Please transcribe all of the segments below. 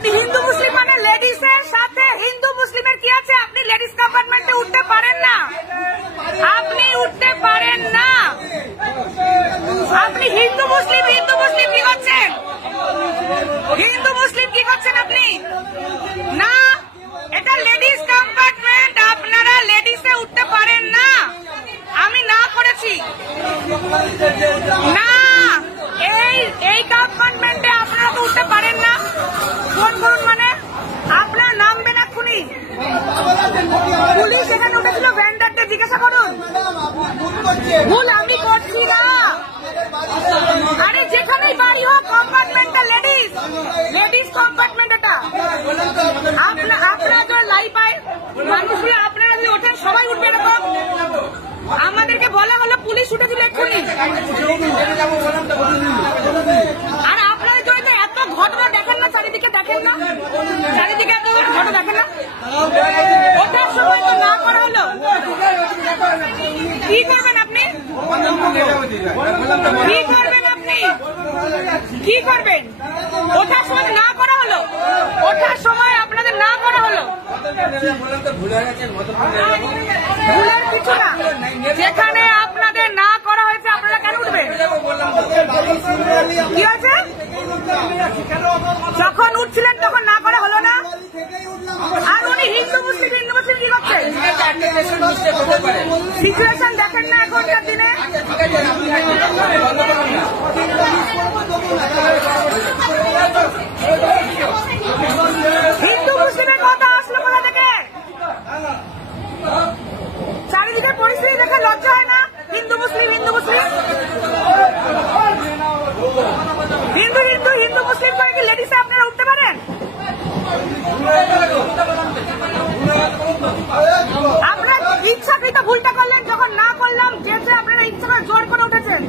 আপনি হিন্দু মুসলিম মানে লেডিসের সাথে হিন্দু মুসলিমের কি আছে? আপনি লেডিস কম্পার্টমেন্টে উঠতে পারেন না, আপনি উঠতে পারেন না। আপনি হিন্দু মুসলিম কি করছেন? হিন্দু মুসলিম কি করছেন আপনি? না, এটা লেডিস কম্পার্টমেন্ট, আপনারা লেডিসে উঠতে পারেন না। আমি না করেছি না, এই কম্পার্টমেন্টে আপনারা তো উঠতে পারেন না। ফোন করুন মানে আপনার নামবেন এক্ষুনি। পুলিশ এখানে উঠেছিল, ভেন্ডারদের জিজ্ঞাসা করুন। ভুল আমি করছি না। আরে যেখানেই বাড়ি হোক, কম্পার্টমেন্টটা লেডিস কম্পার্টমেন্ট। এটা আপনারা তো লাই পায় মানুষগুলো, আপনারা যদি ওঠেন সবাই উঠবে এরকম? আমাদেরকে বলা হলো পুলিশ উঠেছিল এক্ষুনি। আর আপনারা যদি এত ঘটনা দেখেন না, চারিদিকে দেখেন না, চারিদিকে এত ঘটনা দেখেন না, ওটার সময় তো না করা হলো। কি করবেন আপনি? কি করবেন আপনি? কি করবেন? ওঠার সময় না করা হলো, ওঠার সময় আপনাদের না করা হলো। ভুলের কিছু না, যেখানে আপনাদের না করা হয়েছে আপনারা কেন উঠবেন? কি হয়েছে? যখন উঠছিলেন তখন না করা হলো না? আর উনি হিন্দু মুসলিম কি করছেন? সিচুয়েশন দেখেন না এখনকার দিনে? হিন্দু মুসলিমের কথা আসলো কোথা থেকে? চারিদিকে পরিস্থিতি দেখে লজ্জা হয় না? হিন্দু মুসলিম হিন্দু মুসলিম করে কি লেডিসে আপনারা উঠতে পারেন? আপনারা ইচ্ছাকৃত ভুলটা করলেন, যখন না করলাম যেতে আপনারা ইচ্ছা করে জোর করে উঠেছেন।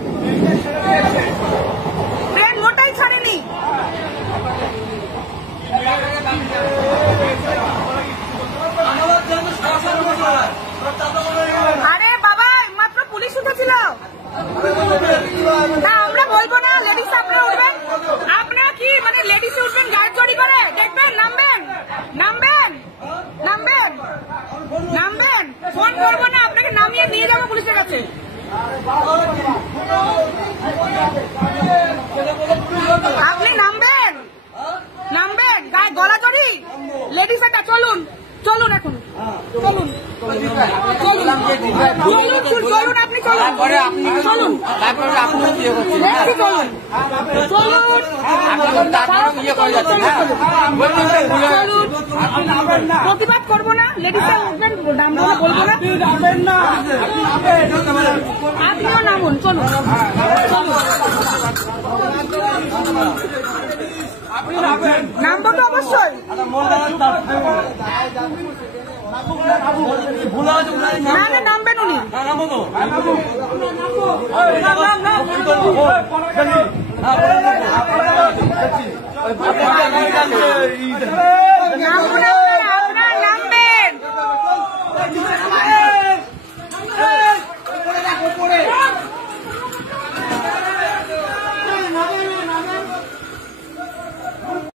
ট্রেন মোটাই ছাড়েনি। আরে বাবা, মাত্র পুলিশ উঠেছিল না, আমরা বলবো না লেডিস আপনারা উঠবেন? আপনারা কি মানে লেডিসে উঠবেন গাড়ি চড়ি করে? দেখবেন নামবেন, ফোন করবো না, আপনাকে নামিয়ে নিয়ে যাবো পুলিশের কাছে। আপনি নামবেন গায়ে গলা চড়ি? লেডিস একটা চলুন এখন, চলুন আপনি চলুন প্রতিবাদ করবো না, লেডিসে উঠবেন, বলবো না, আপনিও নামুন, চলুন। নামবো তো অবশ্যই, নামবেন উনি। নামবো না